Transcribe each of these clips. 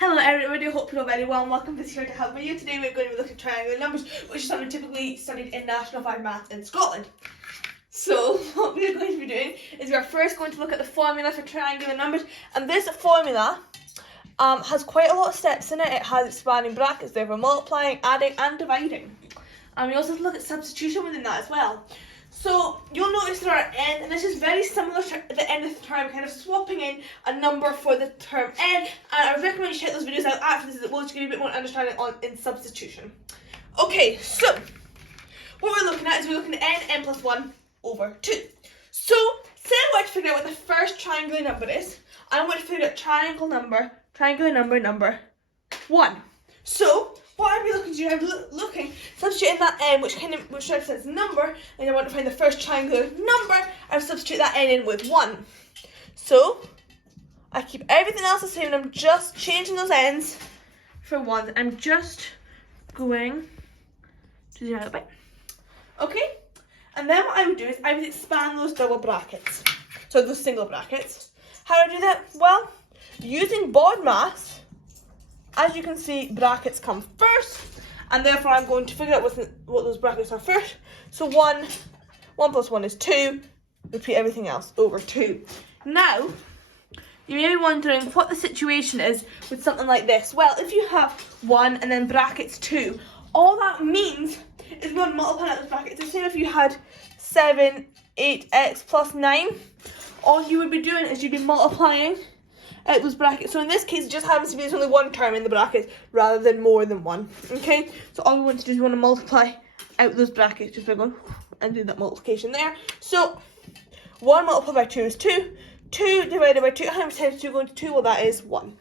Hello everybody, hope you're all very well and welcome to Here to Help Me. Today we're going to be looking at triangular numbers, which is something typically studied in National 5 Maths in Scotland. So what we're going to be doing is we're first going to look at the formula for triangular numbers, and this formula has quite a lot of steps in it. It has expanding brackets there for multiplying, adding and dividing. And we also have to look at substitution within that as well. So you'll notice there are n, and this is very similar to the end of the term, kind of swapping in a number for the term n. And I would recommend you check those videos out after this, as it will just give you a bit more understanding in substitution. Okay, so what we're looking at is we're looking at n plus 1 over 2. So say I want to figure out what the first triangular number is. I want to figure out triangular number 1. So what I'd be looking to do, I'm substituting that n, which represents number, and I want to find the first triangular number. I substitute that n in with 1. So I keep everything else the same, and I'm just changing those n's for 1. I'm just going to do that bit. Okay? And then what I would do is I would expand those double brackets. So those single brackets. How do I do that? Well, using BODMAS, as you can see, brackets come first, and therefore I'm going to figure out what those brackets are first. So 1 plus 1 is 2, repeat everything else, over 2. Now, you may be wondering what the situation is with something like this. Well, if you have 1 and then brackets 2, all that means is we're multiplying out those brackets. The same if you had 7, 8x plus 9, all you would be doing is you'd be multiplying out those brackets. So in this case, it just happens to be there's only one term in the brackets rather than more than one. Okay, so all we want to do is we want to multiply out those brackets, just by going and do that multiplication there. So 1 multiplied by 2 is 2. 2 divided by 2, how many times 2 going to 2? Well, that is 1.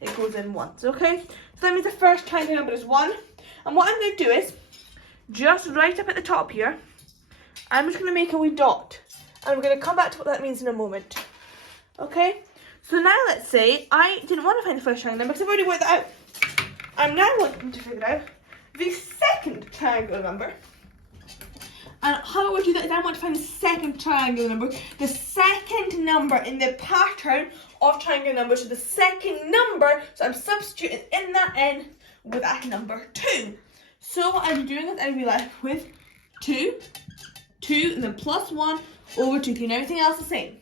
It goes in once. Okay, so that means the first triangular number is 1. And what I'm going to do is just right up at the top here, I'm just going to make a wee dot, and we're going to come back to what that means in a moment. Okay. So now let's say I didn't want to find the first triangular number because I've already worked that out. I'm now wanting to figure out the second triangular number. And how I would do that is I want to find the second triangular number, the second number in the pattern of triangular numbers, so the second number, so I'm substituting in that n with that number 2. So what I'd be doing is I'd be left with 2, and then plus 1 over 2, keeping everything else the same.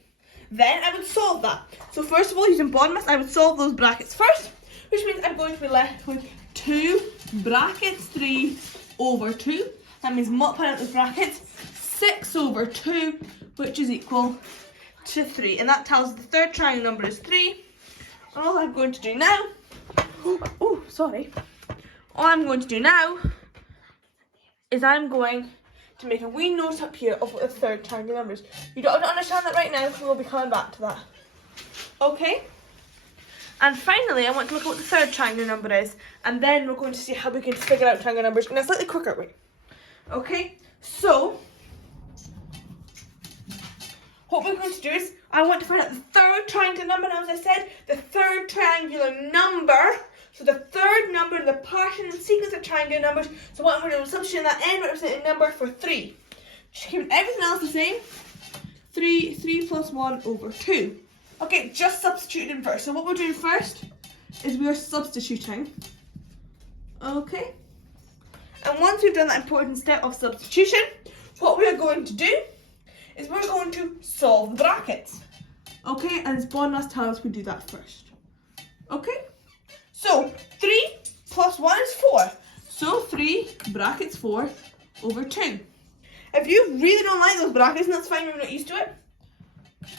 Then I would solve that. So first of all, using BODMAS, I would solve those brackets first, which means I'm going to be left with 2 brackets 3 over 2. That means multiplying out those brackets, 6 over 2, which is equal to 3. And that tells us the third triangle number is 3. And all I'm going to do now, all I'm going to do now is I'm going to make a wee note up here of what the third triangular number is. You don't understand that right now, because we'll be coming back to that. Okay? And finally, I want to look at what the third triangular number is, and then we're going to see how we can figure out triangular numbers in a slightly quicker way. Okay? So, what we're going to do is, I want to find out the third triangular number. Now, as I said, the third triangular number, so the third number in the pattern and sequence of triangular numbers. So what I'm going to do is substitute that n representing number for 3. Just keeping everything else the same. 3 plus 1 over 2. Okay, just substituting in first. So what we're doing first is we are substituting. Okay. And once we've done that important step of substitution, what we are going to do is we're going to solve the brackets. Okay, and as BODMAS tells us we do that first. Okay? So 3 plus 1 is 4. So 3 brackets 4 over 2. If you really don't like those brackets, and that's fine, we're not used to it.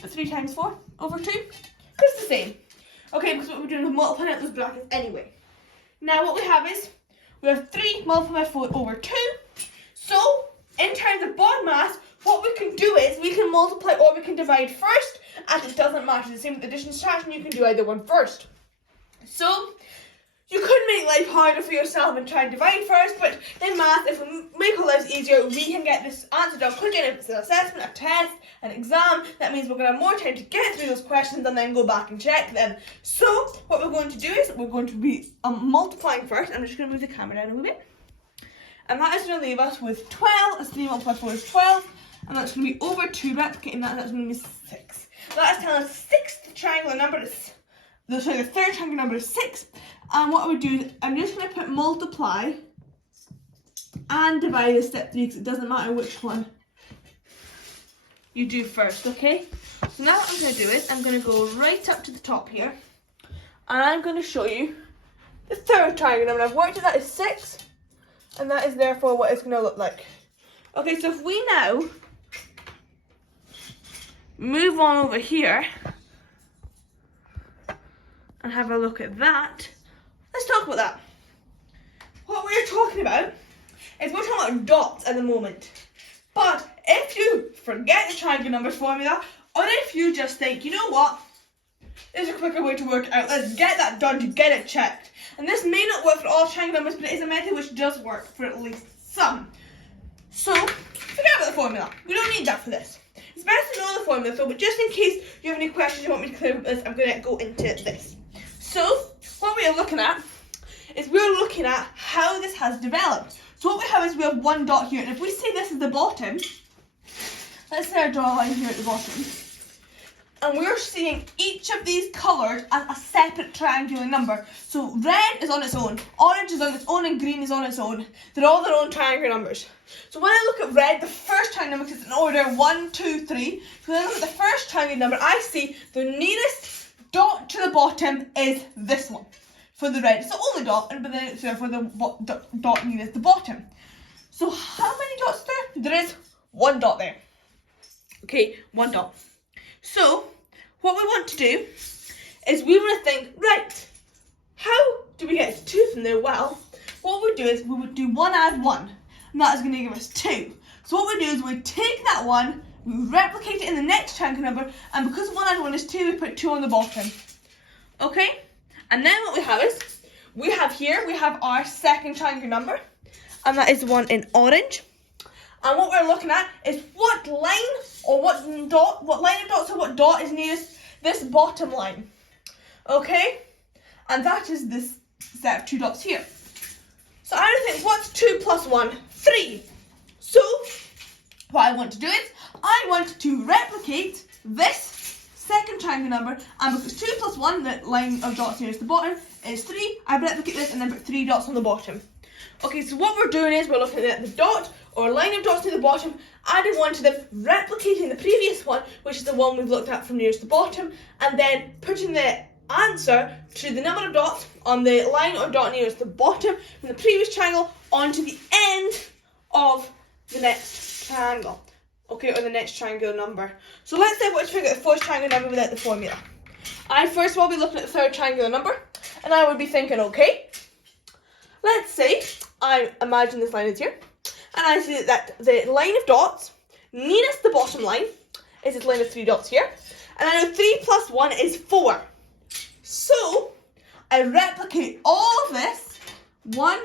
3 times 4 over 2. It's the same. Okay, because what we're doing is multiplying out those brackets anyway. Now what we have is, we have 3 multiplied by 4 over 2. So, in terms of BODMAS, what we can do is, we can multiply or we can divide first, and it doesn't matter. The same with addition and subtraction, you can do either one first. So, you could make life harder for yourself and try and divide first, but in math, if we make our lives easier, we can get this answer done quicker. And if it's an assessment, a test, an exam, that means we're going to have more time to get through those questions and then go back and check them. So, what we're going to do is, we're going to be multiplying first. I'm just going to move the camera down a little bit. And that is going to leave us with 12, as 3 multiplied by 4 is 12. And that's going to be over 2, replicating that, that's going to be 6. That is telling us the sixth triangular number is, the third triangular number is 6. And what I would do is I'm just going to put multiply and divide as step 3 because it doesn't matter which one you do first, okay? So now what I'm going to do is I'm going to go right up to the top here and I'm going to show you the third triangle number. I've worked it out as 6 and that is therefore what it's going to look like. Okay, so if we now move on over here and have a look at that, let's talk about that. What we're talking about is we're talking about dots at the moment. But if you forget the triangle numbers formula, or if you just think, you know what, there's a quicker way to work it out, let's get that done to get it checked. And this may not work for all triangle numbers, but it is a method which does work for at least some. So, forget about the formula. We don't need that for this. It's best to know the formula, so, but just in case you have any questions you want me to clear up this, I'm going to go into this. So, what we are looking at is we're looking at how this has developed. So what we have is we have one dot here, and if we say this is the bottom, let's say I draw a line here at the bottom, and we're seeing each of these coloured as a separate triangular number. So red is on its own, orange is on its own, and green is on its own. They're all their own triangular numbers. So when I look at red, the first triangle number is in order 1, 2, 3. So when I look at the first triangle number, I see the nearest dot to the bottom is this one. For the red, it's the only dot, but then it's therefore the dot nearest the bottom. So how many dots there? There is one dot there. Okay, one dot. So what we want to do is we want to think, right, how do we get to 2 from there? Well, what we do is we would do 1 add 1, and that is going to give us 2. So what we do is we take that 1, we replicate it in the next triangle number, and because 1 add 1 is 2, we put 2 on the bottom. Okay? And then what we have is, we have our second triangle number, and that is the one in orange. And what we're looking at is what line or what line of dots or what dot is nearest this bottom line. Okay? And that is this set of 2 dots here. So I think, what's 2 plus 1? 3. So, what I want to do is, I want to replicate this second triangle number, and because 2 plus 1, the line of dots nearest the bottom, is 3, I replicate this and then put 3 dots on the bottom. Okay, so what we're doing is we're looking at the dot or line of dots near the bottom, adding 1 to them, replicating the previous one, which is the one we've looked at from nearest the bottom, and then putting the answer to the number of dots on the line or dot nearest the bottom from the previous triangle onto the end of the next triangle. Okay, or the next triangular number. So let's say we're to figure out the first triangular number without the formula. I first of all be looking at the third triangular number, and I would be thinking, okay, let's say I imagine this line is here, and I see that the line of dots nearest the bottom line is this line of 3 dots here, and I know 3 plus 1 is 4. So I replicate all of this. 1,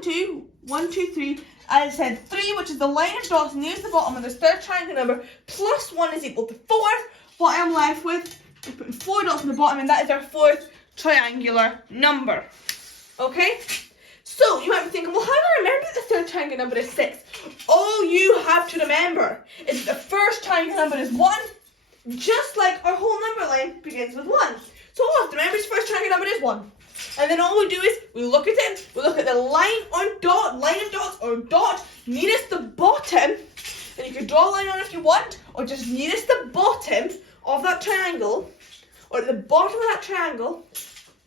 2, 1, 2, 3. I said 3, which is the line of dots nearest the bottom of this third triangle number, plus 1 is equal to 4. What I'm left with is putting 4 dots on the bottom, and that is our fourth triangular number. Okay? So you might be thinking, well, how do I remember that the third triangle number is 6? All you have to remember is that the first triangle number is 1, just like our whole number line begins with 1. So all I have to remember is the first triangle number is 1. And then all we do is we look at it, we look at the line of dots or dot nearest the bottom, and you can draw a line on if you want, or just nearest the bottom of that triangle, or at the bottom of that triangle.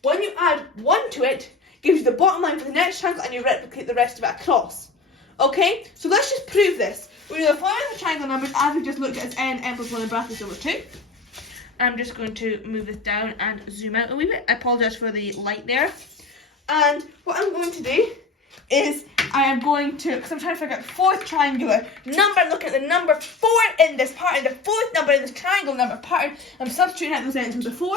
When you add 1 to it, gives you the bottom line for the next triangle, and you replicate the rest of it across. Okay, so let's just prove this. We do the formula of the triangle numbers as we just looked at as n plus 1 in brackets over 2. I'm just going to move this down and zoom out a wee bit. I apologise for the light there. And what I'm going to do is I am going to, because I'm trying to figure out the fourth triangular number, look at the number 4 in this pattern, the fourth number in this triangle number pattern. I'm substituting out those ends with the 4.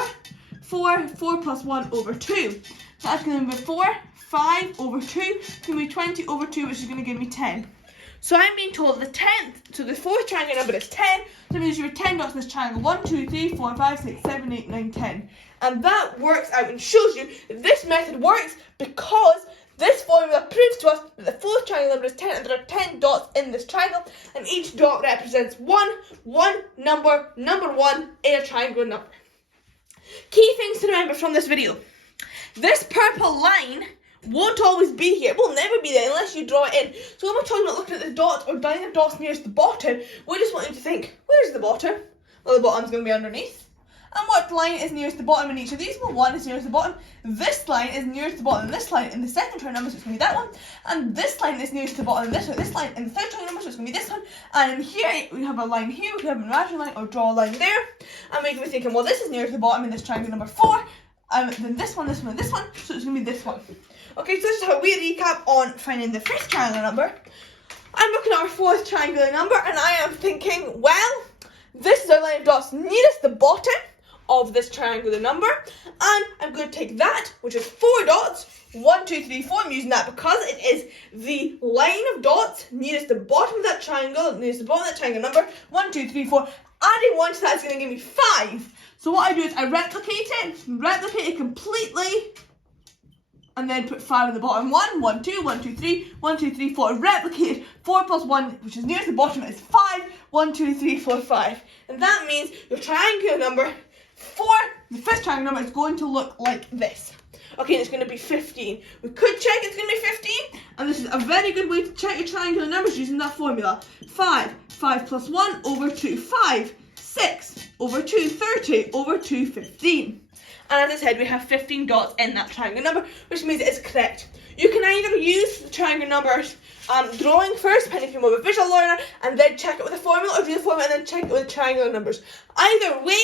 4 plus 1 over 2. So that's going to be 4, 5 over 2. It's going to be 20 over 2, which is going to give me 10. So I'm being told the 10th, so the fourth triangle number is 10. So that means you have 10 dots in this triangle. 1, 2, 3, 4, 5, 6, 7, 8, 9, 10. And that works out and shows you that this method works because this formula proves to us that the fourth triangle number is 10 and there are 10 dots in this triangle, and each dot represents one number 1 in a triangular number. Key things to remember from this video. this purple line won't always be here. It will never be there unless you draw it in. So when we're talking about looking at the dots or drawing the dots nearest the bottom, we just want you to think, where's the bottom? Well, the bottom's going to be underneath. And what line is nearest the bottom in each of these? Well, one is nearest the bottom. This line is nearest the bottom in this line in the second triangle number, so it's going to be that one. And this line is nearest the bottom in this line in the third triangle number, so it's going to be this one. And in here, we have a line here, we could have an imaginary line or draw a line there. And we could be thinking, well, this is nearest the bottom in this triangle number 4. Then this one, this one, and this one, so it's going to be this one. Okay, so this is how we recap on finding the first triangular number. I'm looking at our fourth triangular number, and I am thinking, well, this is our line of dots nearest the bottom of this triangular number, and I'm going to take that, which is 4 dots, 1, 2, 3, 4. I'm using that because it is the line of dots nearest the bottom of that triangle, nearest the bottom of that triangle number, 1, 2, 3, 4. Adding 1 to that is going to give me 5. So what I do is I replicate it completely, and then put 5 at the bottom. 1, 1, 2, 1, 2, 3, 1, 2, 3, 4. Replicate 4 plus 1, which is nearest the bottom, is 5. 1, 2, 3, 4, 5. And that means your triangular number for the first triangle number is going to look like this. Okay, it's going to be 15. We could check it's going to be 15, and this is a very good way to check your triangular numbers using that formula. 5 plus 1 over 2, 5, 6 over 2, 30 over 2, 15. And as I said, we have 15 dots in that triangle number, which means it is correct. You can either use the triangle numbers drawing first, depending if you're more of a visual learner, and then check it with a formula, or do the formula and then check it with the triangular numbers. Either way,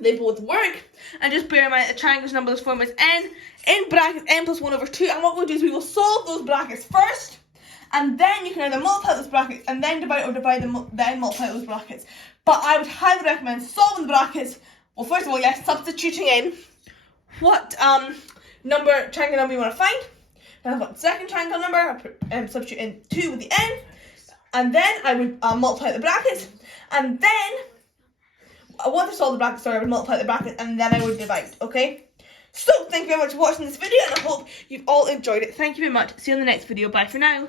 they both work, and just bear in mind that the triangle's number, this form is n, in brackets n plus 1 over 2, and what we'll do is we will solve those brackets first, and then you can either multiply those brackets, and then divide them, then multiply those brackets. But I would highly recommend solving the brackets. Well, first of all, yes, substituting in what triangle number you want to find. Then I've got the second triangle number, I substitute in 2 with the n, and then I would multiply the brackets, and then once I solve the brackets, I would multiply the brackets, and then I would divide, okay? So, thank you very much for watching this video, and I hope you've all enjoyed it. Thank you very much. See you in the next video. Bye for now.